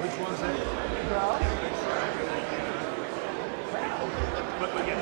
Which one's that? But again,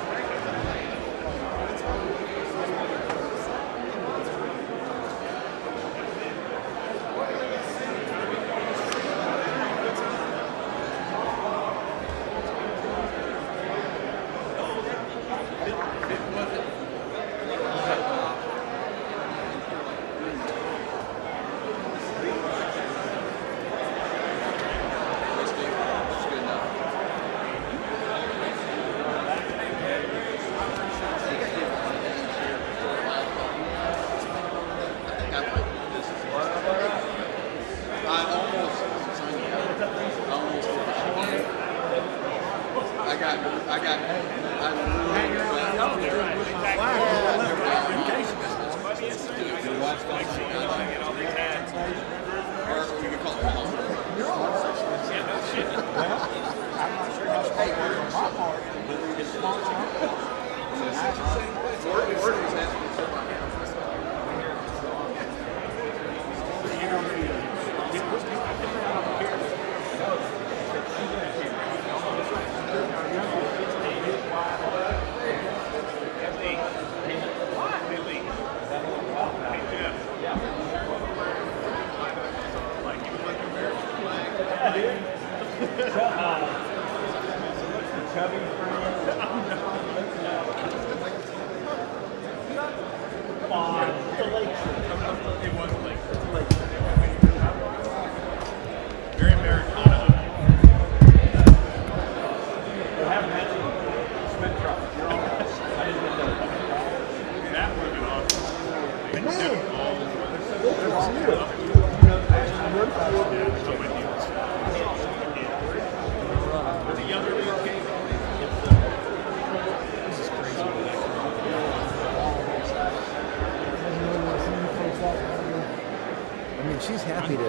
she's happy to.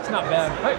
It's not bad. Hey.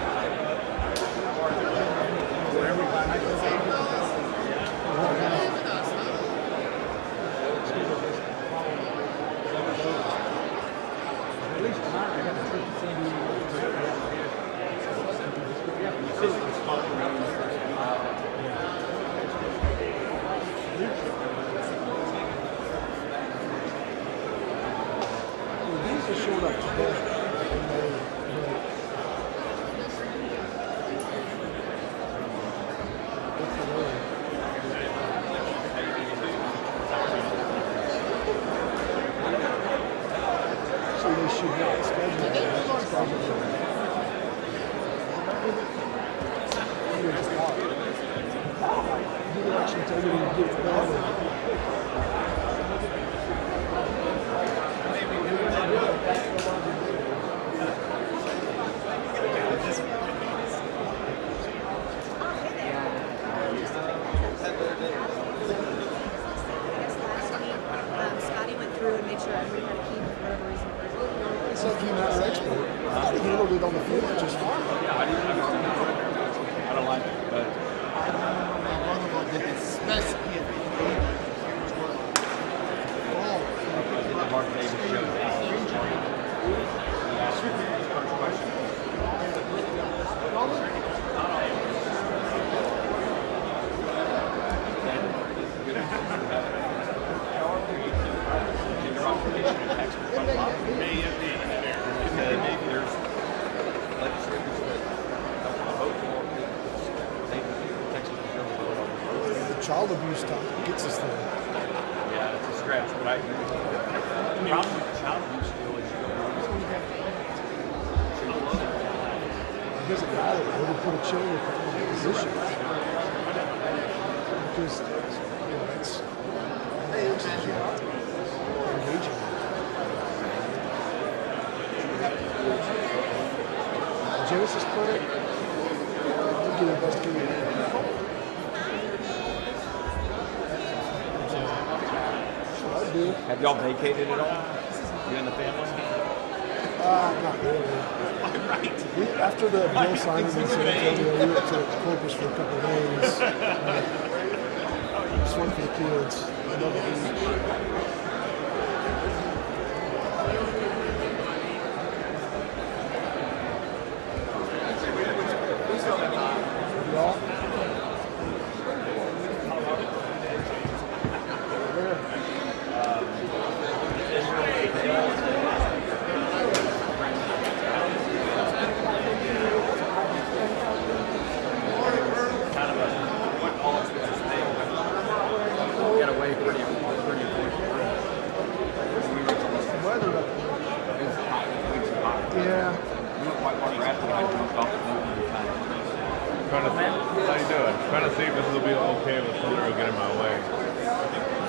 Child abuse stuff gets us there. Yeah, it's a stretch, but I the problem with child abuse still is it doesn't matter where to put a child in a position. Because that's engaging. Genesis Clinic, you get investigated. Have y'all vacated at all? You and the family? Not really. Right. After the bill signing in San Antonio, we went to Corpus for a couple of days. Just one for the kids. Another week. Whitewater rafting, I jumped off the boat and kind of. Trying to see, how you doing? Trying to see if this will be okay with somebody will get in my way.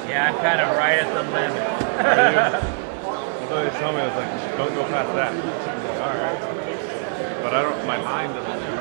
Yeah, I'm kind of right at the limit. Are you? I thought they told me, I was like, don't go past that. I was like, all right. But I don't, my mind doesn't do it.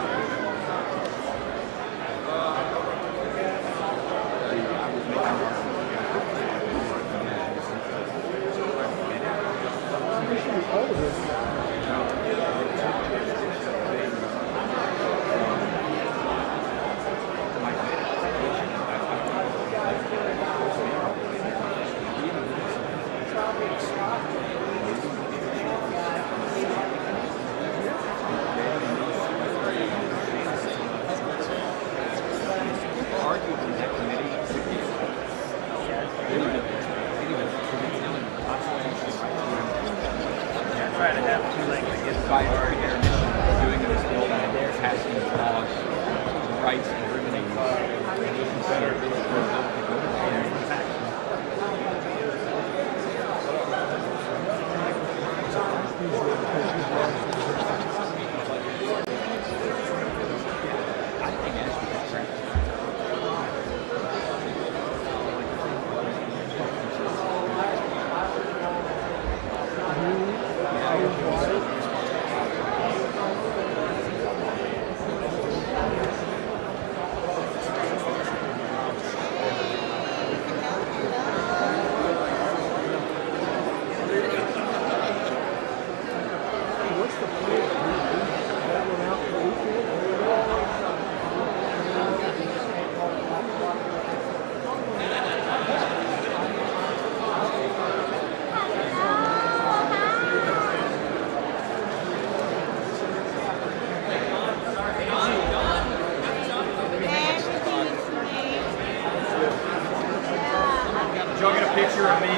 Picture of me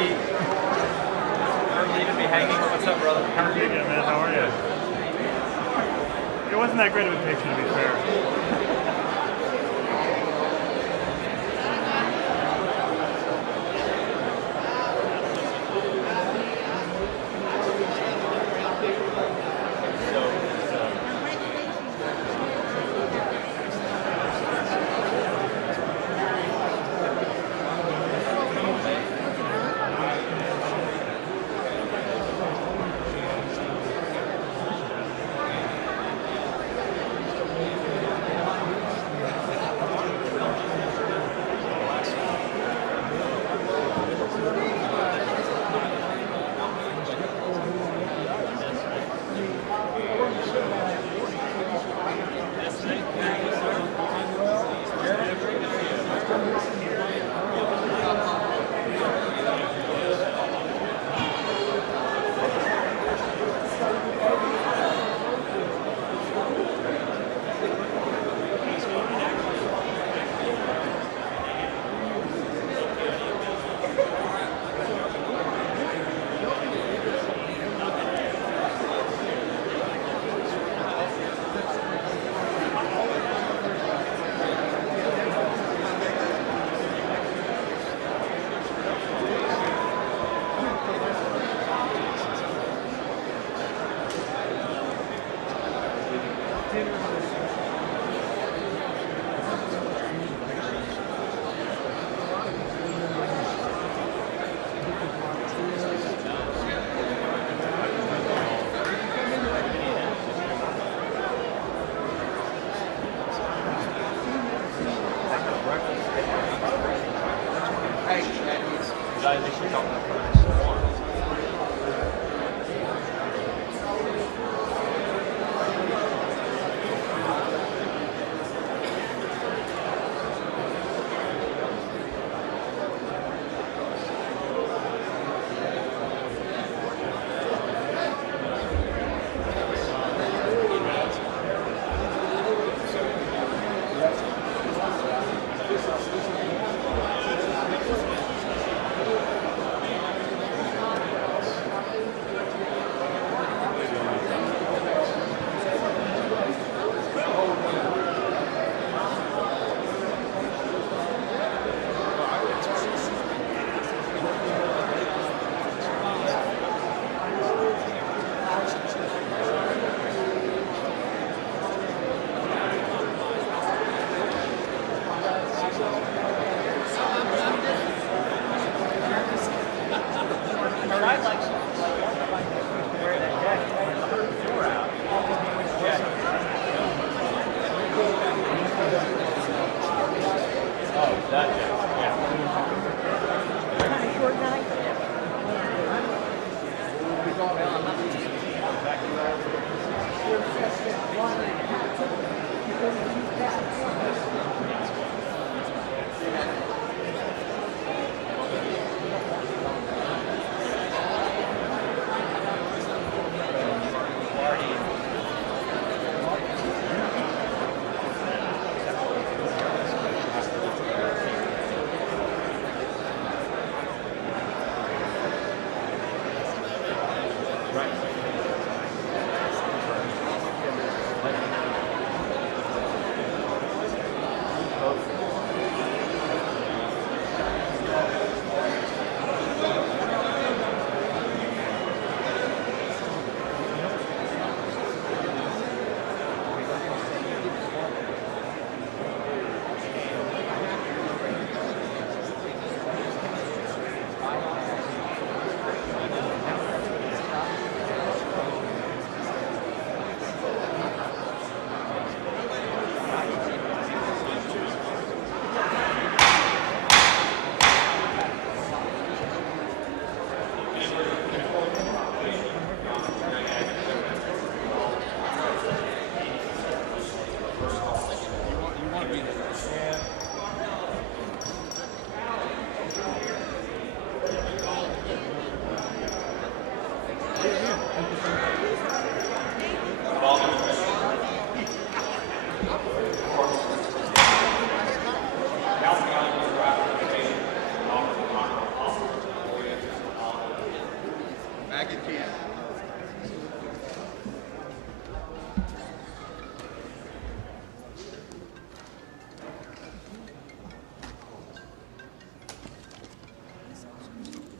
or leaving me hanging. What's up, brother? How are you, man? How are you? It wasn't that great of a picture, to be fair.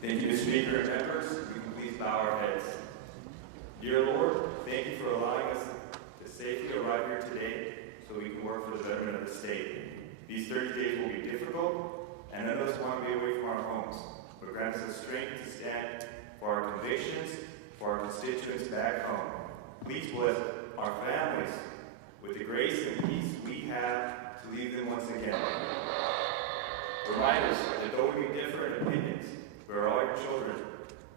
Thank you, Mr. Speaker and members. We can please bow our heads. Dear Lord, thank you for allowing us to safely arrive here today so we can work for the betterment of the state. These 30 days will be difficult, and none of us want to be away from our homes, but grant us the strength to stand for our convictions, for our constituents back home. Please bless our families with the grace and peace we have to leave them once again. Remind us that though we differ in opinions, we are all your children,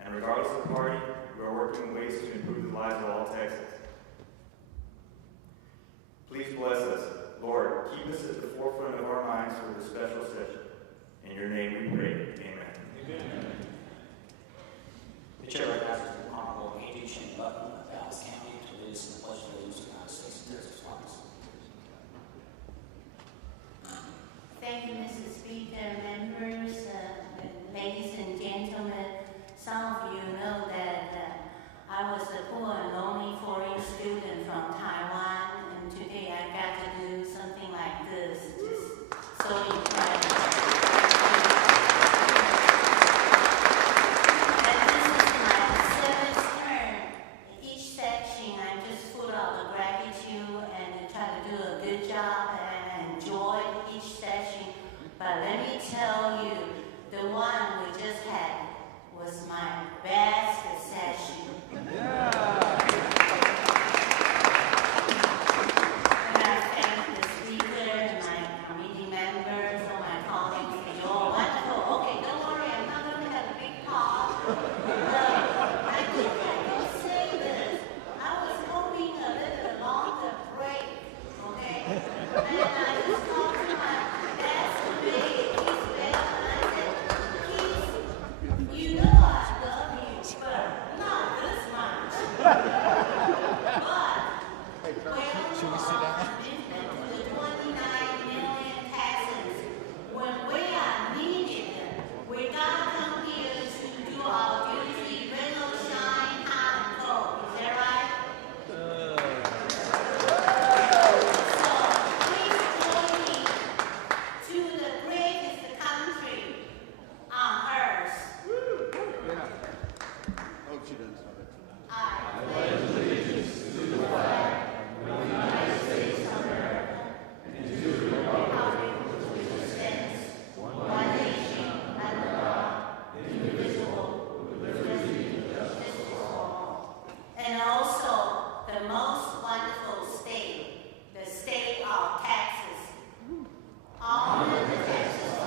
and regardless of party, we are working in ways to improve the lives of all Texans. Please bless us. Lord, keep us at the forefront of our minds for this special session. In your name we pray. Amen. Amen. The chair recognizes the Honorable Andy Chin Button of Dallas County to lead us in the Pledge of Allegiance to the United States and its response. Thank you, Mrs. Speaker, members, ladies and gentlemen. Some of you know that I was a poor and lonely foreign student from Taiwan, and today I got to do something like this. Just so incredible. And this is my 7th term. Each section, I just full of gratitude and try to do a good job and enjoy each session. But let me tell you, the one we just had was my best session. And I thank the speaker and my committee members, all my colleagues, and you're all wonderful. Okay, don't worry, I'm not going to have a big talk. I think I can say this. I was hoping a little longer break, okay? And I just talked to my best big, he's better, and I said, Keith, you know I love you, but not this much. But, should we sit down? To the 29 million Texans, when we are needed, we gotta come here to do our duty, rain or shine, hot and cold. Is that right? So, please join me to the greatest country on earth. Hope she does. And also the most wonderful state, the state of Texas. All of the Texas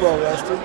You're well rested.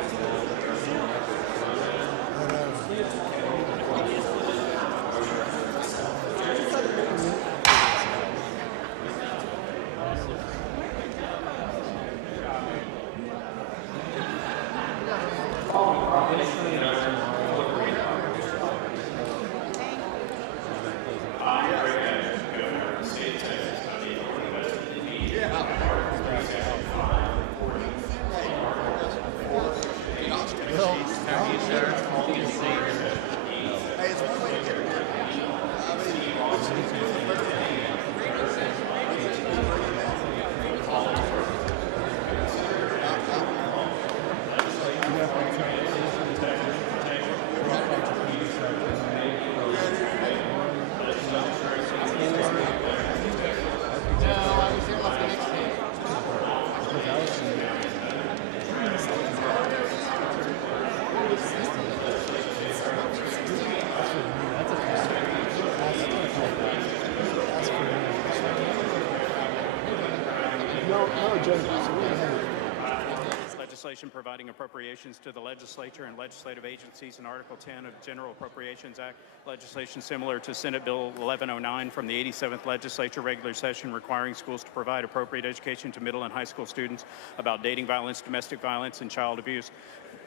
Legislation providing appropriations to the legislature and legislative agencies in Article 10 of General Appropriations Act. Legislation similar to Senate Bill 1109 from the 87th Legislature regular session requiring schools to provide appropriate education to middle and high school students about dating violence, domestic violence, and child abuse.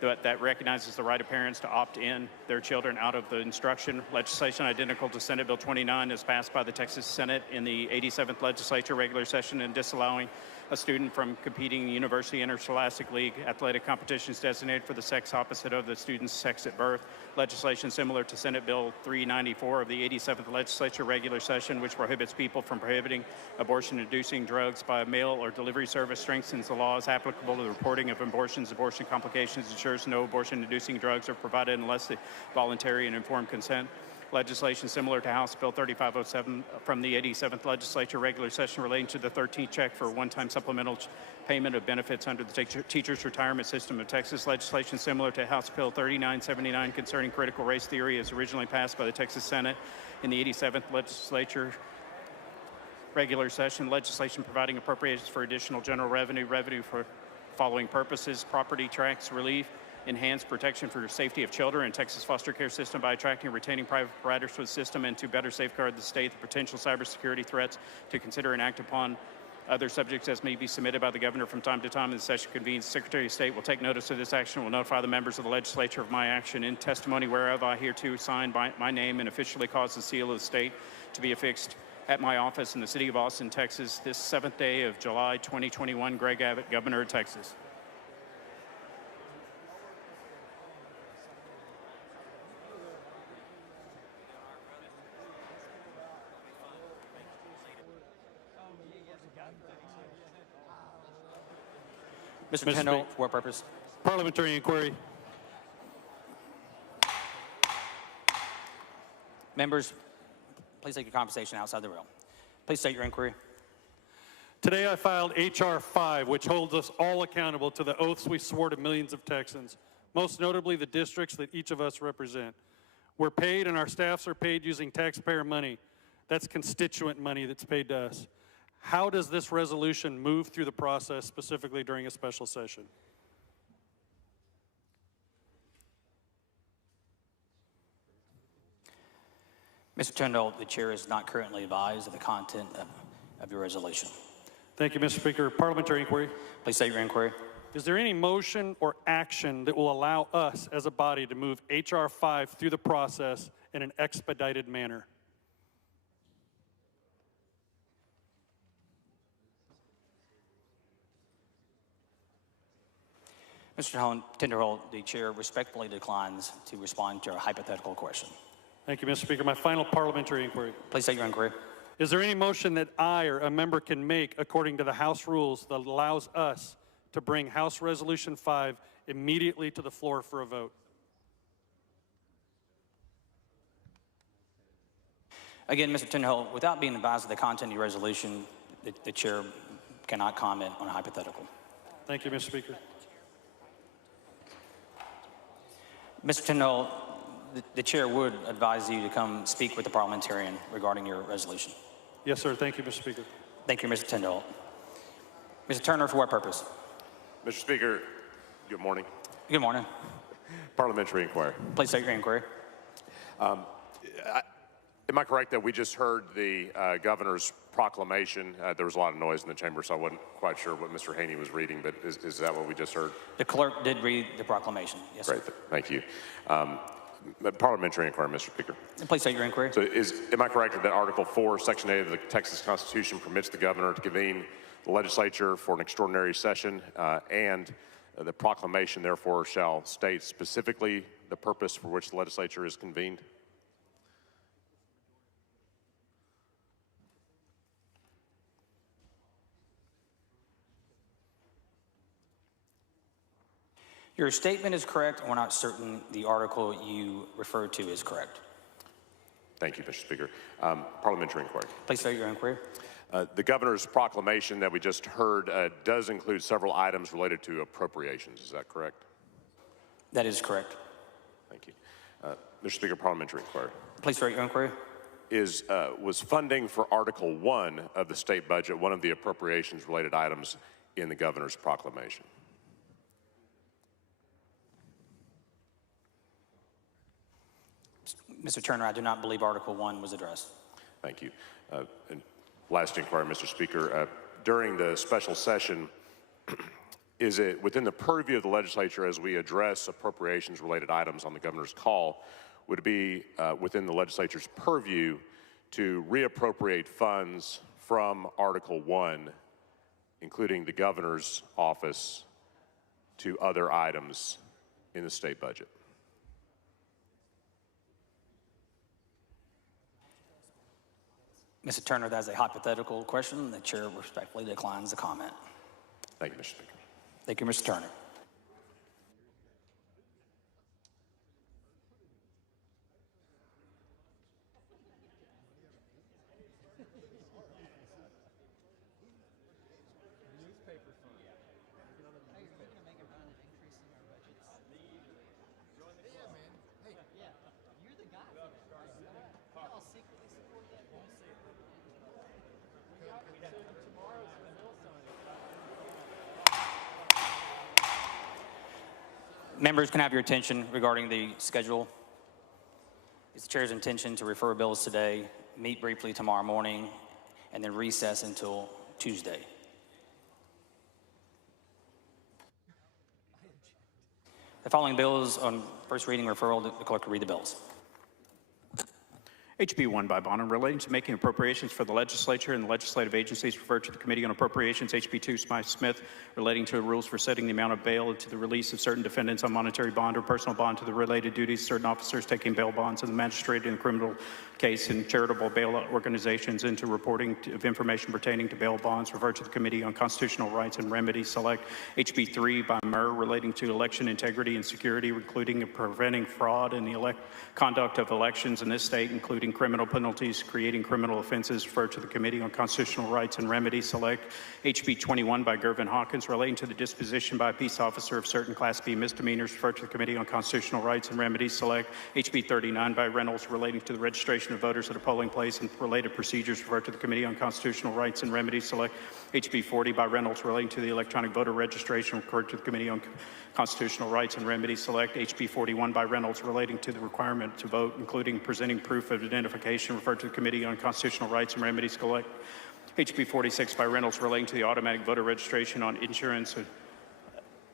That recognizes the right of parents to opt in their children out of the instruction. Legislation identical to Senate Bill 29 is passed by the Texas Senate in the 87th Legislature regular session and disallowing a student from competing in University Interscholastic League athletic competitions designated for the sex opposite of the student's sex at birth. Legislation similar to Senate Bill 394 of the 87th Legislature regular session, which prohibits people from prohibiting abortion-inducing drugs by a mail or delivery service, strengthens the laws applicable to the reporting of abortions, abortion complications, ensures no abortion-inducing drugs are provided unless the voluntary and informed consent. Legislation similar to House Bill 3507 from the 87th Legislature regular session relating to the 13th check for a one-time supplemental payment of benefits under the Teachers Retirement System of Texas. Legislation similar to House Bill 3979 concerning critical race theory as originally passed by the Texas Senate in the 87th Legislature regular session. Legislation providing appropriations for additional general revenue for following purposes: property tax relief, enhanced protection for the safety of children in Texas foster care system by attracting and retaining private providers for the system, and to better safeguard the state the potential cybersecurity threats, to consider and act upon other subjects as may be submitted by the governor from time to time. In the session convenes, the Secretary of State will take notice of this action, will notify the members of the legislature of my action. In testimony whereof I hereto sign by my name and officially cause the seal of the state to be affixed at my office in the city of Austin, Texas, this 7th day of July 2021. Greg Abbott, Governor of Texas. Mr. Tyndall, for what purpose? Parliamentary inquiry. Members, please take your conversation outside the room. Please state your inquiry. Today I filed H.R. 5, which holds us all accountable to the oaths we swore to millions of Texans, most notably the districts that each of us represent. We're paid and our staffs are paid using taxpayer money. That's constituent money that's paid to us. How does this resolution move through the process, specifically during a special session? Mr. Tyndall, the chair is not currently advised of the content of your resolution. Thank you, Mr. Speaker. Parliamentary inquiry. Please state your inquiry. Is there any motion or action that will allow us as a body to move H.R. 5 through the process in an expedited manner? Mr. Tyndall, the chair respectfully declines to respond to a hypothetical question. Thank you, Mr. Speaker. My final parliamentary inquiry. Please state your inquiry. Is there any motion that I or a member can make according to the House rules that allows us to bring House Resolution 5 immediately to the floor for a vote? Again, Mr. Tyndall, without being advised of the content of your resolution, the chair cannot comment on a hypothetical. Thank you, Mr. Speaker. Mr. Tyndall, the chair would advise you to come speak with the parliamentarian regarding your resolution. Yes, sir. Thank you, Mr. Speaker. Thank you, Mr. Tyndall. Mr. Turner, for what purpose? Mr. Speaker, Good morning. Good morning. Parliamentary inquiry. Please state your inquiry. Am I correct that we just heard the governor's proclamation? There was a lot of noise in the chamber, so I wasn't quite sure what Mr. Haney was reading, but is that what we just heard? The clerk did read the proclamation. Yes, Great, thank you. Parliamentary inquiry, Mr. Speaker. Please state your inquiry. So am I correct that Article 4, Section 8 of the Texas Constitution permits the governor to convene the legislature for an extraordinary session, and the proclamation, therefore, shall state specifically the purpose for which the legislature is convened? Your statement is correct. We're not certain the article you referred to is correct. Thank you, Mr. Speaker. Parliamentary inquiry. Please state your inquiry. The governor's proclamation that we just heard does include several items related to appropriations. Is that correct? That is correct. Thank you. Mr. Speaker, parliamentary inquiry. Please state your inquiry. Was funding for Article 1 of the state budget one of the appropriations related items in the governor's proclamation? Mr. Turner, I do not believe Article 1 was addressed. Thank you. And last inquiry, Mr. Speaker. During the special session, is it within the purview of the legislature as we address appropriations related items on the governor's call, would it be within the legislature's purview to reappropriate funds from Article 1, including the governor's office, to other items in the state budget? Mr. Turner, that's a hypothetical question. The chair respectfully declines the comment. Thank you, Mr. Speaker. Thank you, Mr. Turner. Members can have your attention regarding the schedule. It's the chair's intention to refer bills today, meet briefly tomorrow morning, and then recess until Tuesday. The following bills on first reading referral, the clerk will read the bills. HB 1 by Bonham, relating to making appropriations for the legislature and the legislative agencies, referred to the Committee on Appropriations. HB 2 Smith, relating to rules for setting the amount of bail to the release of certain defendants on monetary bond or personal bond to the related duties of certain officers taking bail bonds and the magistrate in a criminal case and charitable bail organizations into reporting of information pertaining to bail bonds, referred to the Committee on Constitutional Rights and Remedies. Select HB 3 by Murr, relating to election integrity and security, including preventing fraud in the conduct of elections in this state, including criminal penalties, creating criminal offenses, referred to the Committee on Constitutional Rights and Remedies. Select HB 21 by Gervin Hawkins, relating to the disposition by a peace officer of certain Class B misdemeanors, referred to the Committee on Constitutional Rights and Remedies. Select HB 39 by Reynolds, relating to the registration of voters at a polling place and related procedures, referred to the Committee on Constitutional Rights and Remedies. Select HB 40 by Reynolds, relating to the electronic voter registration, referred to the Committee on Constitutional Rights and Remedies. Select HB 41 by Reynolds, relating to the requirement to vote, including presenting proof of identification, referred to the Committee on Constitutional Rights and Remedies. Select HB 46 by Reynolds, relating to the automatic voter registration on insurance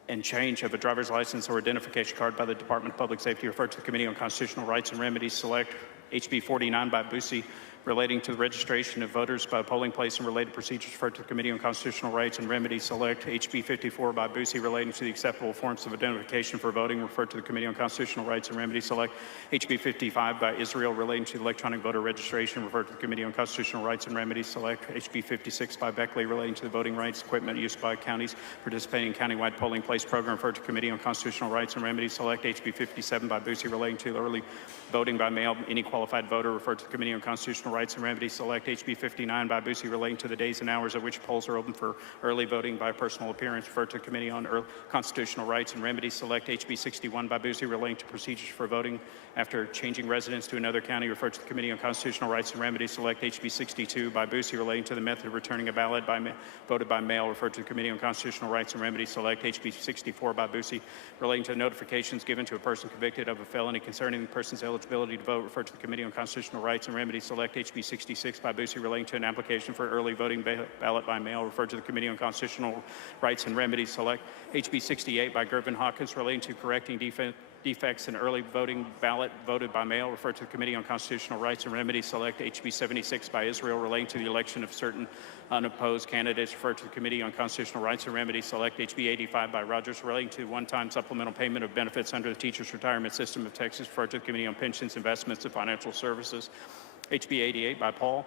and change of a driver's license or identification card by the Department of Public Safety, referred to the Committee on Constitutional Rights and Remedies. Select HB 49 by Busey, relating to the registration of voters by a polling place and related procedures, referred to the Committee on Constitutional Rights and Remedies. Select HB 54 by Busey, relating to the acceptable forms of identification for voting, referred to the Committee on Constitutional Rights and Remedies. Select HB 55 by Israel, relating to the electronic voter registration, referred to the Committee on Constitutional Rights and Remedies. Select HB 56 by Beckley, relating to the voting rights equipment used by counties participating in countywide polling place program, referred to the Committee on Constitutional Rights and Remedies. Select HB 57 by Busey, relating to early voting by mail, any qualified voter, referred to the Committee on Constitutional Constitutional Rights and Remedies Select, HB 59 by Boosie relating to the days and hours at which polls are open for early voting by personal appearance, referred to the Committee on Constitutional Rights and Remedies Select, HB 61 by Boosie relating to procedures for voting after changing residence to another county, referred to the Committee on Constitutional Rights and Remedies Select, HB 62 by Boosie relating to the method of returning a ballot voted by mail, referred to the Committee on Constitutional Rights and Remedies Select, HB 64 by Boosie relating to notifications given to a person convicted of a felony concerning the person's eligibility to vote, referred to the Committee on Constitutional Rights and Remedies Select, HB 66 by Boosie relating to an application for early voting ballot by mail, referred to the Committee on Constitutional Rights and Remedies Select, HB 68 by Gervin Hawkins relating to correcting defects in early voting ballot voted by mail, referred to the Committee on Constitutional Rights and Remedies Select, HB 76 by Israel relating to the election of certain unopposed candidates, referred to the Committee on Constitutional Rights and Remedies Select, HB 85 by Rogers relating to one-time supplemental payment of benefits under the Teachers Retirement System of Texas, referred to the Committee on Pensions, Investments, and Financial Services, HB 88 by Paul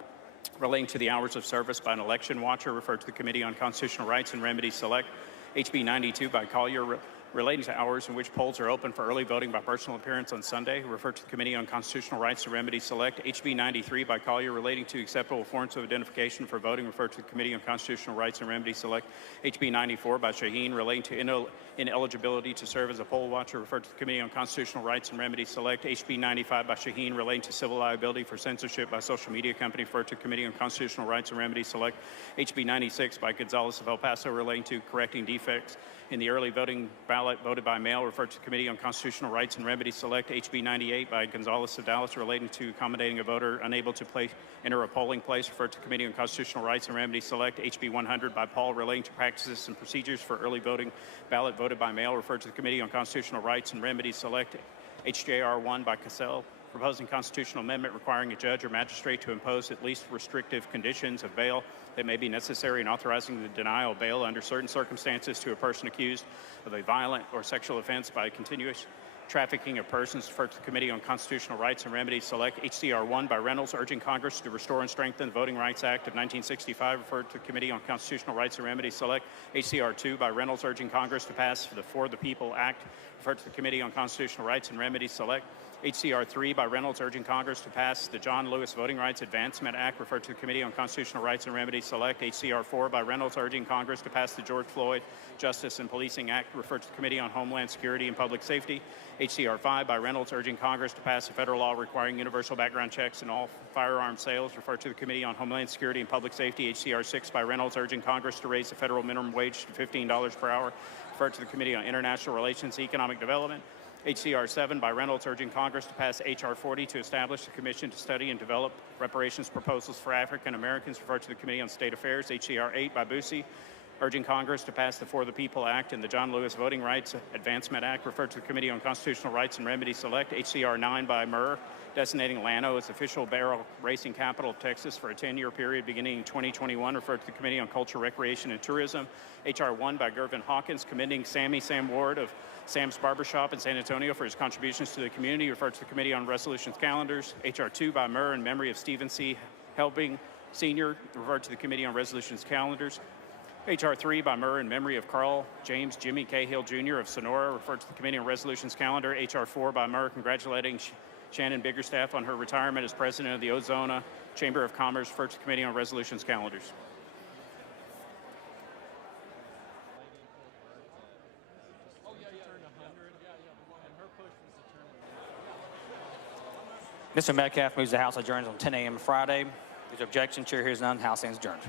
relating to the hours of service by an election watcher, referred to the Committee on Constitutional Rights and Remedies Select, HB 92 by Collier relating to hours in which polls are open for early voting by personal appearance on Sunday, referred to the Committee on Constitutional Rights and Remedies Select, HB 93 by Collier relating to acceptable forms of identification for voting, referred to the Committee on Constitutional Rights and Remedies Select, HB 94 by Shaheen relating to ineligibility to serve as a poll watcher, referred to the Committee on Constitutional Rights and Remedies Select, HB 95 by Shaheen relating to civil liability for censorship by social media company, referred to the Committee on Constitutional Rights and Remedies Select, HB 96 by Gonzalez of El Paso relating to correcting defects in the early voting ballot voted by mail, referred to the Committee on Constitutional Rights and Remedies Select, HB 98 by Gonzalez of Dallas relating to accommodating a voter unable to enter a polling place, referred to the Committee on Constitutional Rights and Remedies Select, HB 100 by Paul relating to practices and procedures for early voting ballot voted by mail, referred to the Committee on Constitutional Rights and Remedies Select, HJR 1 by Cassell proposing constitutional amendment requiring a judge or magistrate to impose at least restrictive conditions of bail that may be necessary and authorizing the denial of bail under certain circumstances to a person accused of a violent or sexual offense by continuous trafficking of persons, referred to the Committee on Constitutional Rights and Remedies Select, HCR 1 by Reynolds urging Congress to restore and strengthen the Voting Rights Act of 1965, referred to the Committee on Constitutional Rights and Remedies Select, HCR 2 by Reynolds urging Congress to pass the For the People Act, referred to the Committee on Constitutional Rights and Remedies Select, HCR 3 by Reynolds urging Congress to pass the John Lewis Voting Rights Advancement Act, referred to the Committee on Constitutional Rights and Remedies Select, HCR 4 by Reynolds urging Congress to pass the George Floyd Justice and Policing Act, referred to the Committee on Homeland Security and Public Safety, HCR 5 by Reynolds urging Congress to pass a federal law requiring universal background checks in all firearm sales, referred to the Committee on Homeland Security and Public Safety, HCR 6 by Reynolds urging Congress to raise the federal minimum wage to $15 per hour, referred to the Committee on International Relations and Economic Development, HCR 7 by Reynolds urging Congress to pass HR 40 to establish a commission to study and develop reparations proposals for African Americans, referred to the Committee on State Affairs, HCR 8 by Boosie urging Congress to pass the For the People Act and the John Lewis Voting Rights Advancement Act, referred to the Committee on Constitutional Rights and Remedies Select, HCR 9 by Murr designating Llano as official barrel racing capital of Texas for a 10-year period beginning in 2021, referred to the Committee on Culture, Recreation, and Tourism, HR 1 by Gervin Hawkins commending Sam Ward of Sam's Barbershop in San Antonio for his contributions to the community, referred to the Committee on Resolutions Calendars, HR 2 by Murr in memory of Stephen C. Helbing Sr., referred to the Committee on Resolutions Calendars, HR 3 by Murr in memory of Carl James Jimmy Cahill Jr. of Sonora, referred to the Committee on Resolutions Calendar, HR 4 by Murr congratulating Shannon Biggerstaff on her retirement as president of the Ozona Chamber of Commerce, referred to the Committee on Resolutions Calendars. Mr. Metcalf moves the House adjourns on 10 a.m. Friday. There's objection. Chair hears none. House stands adjourned.